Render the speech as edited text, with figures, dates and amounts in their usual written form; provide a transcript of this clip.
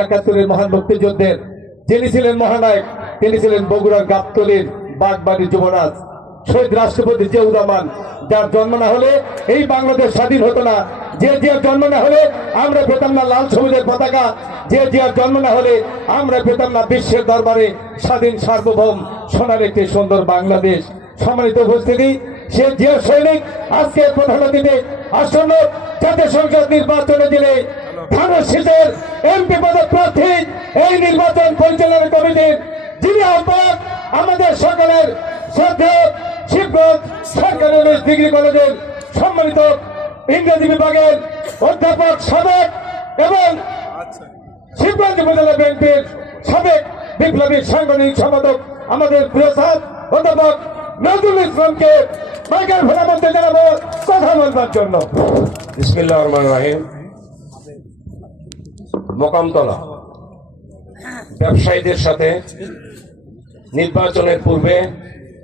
একাত্তরের মহান মুক্তিযুদ্ধের যিনি ছিলেন মহানায়ক, তিনি ছিলেন বগুড়ার গাবতলীর বাগবাড়ি যুবরাজ শহীদ রাষ্ট্রপতি জিয়াউর রহমান, যার জন্ম না হলে এই বাংলাদেশ স্বাধীন হতো না। যে জিয়ার জন্ম না হলে আমরা পেতাম না লাল সবুজের পতাকা। যে জিয়ার জন্ম না হলে আমরা পেতাম না বিশ্বের দরবারে স্বাধীন সার্বভৌম সোনার একটি সুন্দর বাংলাদেশ। সম্মানিত উপস্থিতি, সে জিয়ার সৈনিক আজকে প্রধান অতিথি আসন্ন জাতীয় সংসদ নির্বাচনে দিলে ধানের শীষের এমপি পদপ্রার্থী এই নির্বাচন পরিচালনা কমিটির যিনি আহ্বায়ক, আমাদের সকলের শ্রদ্ধেয় শিবগঞ্জ সরকারি ডিগ্রি কলেজের সম্মানিত ইংরেজি বিভাগের অধ্যাপক সাবেক এবং শিবগঞ্জ উপজেলা বিএনপির সাবেক বিপ্লবী সাংগঠনিক সম্পাদক আমাদের প্রিয় স্যার অধ্যাপক নজরুল ইসলামকে মাইকেল ভোলা মধ্যে জানাবো কথা বলবার জন্য। বিসমিল্লাহির রহমানির রহিম। মোকামতলা ব্যবসায়ীদের সাথে নির্বাচনের পূর্বে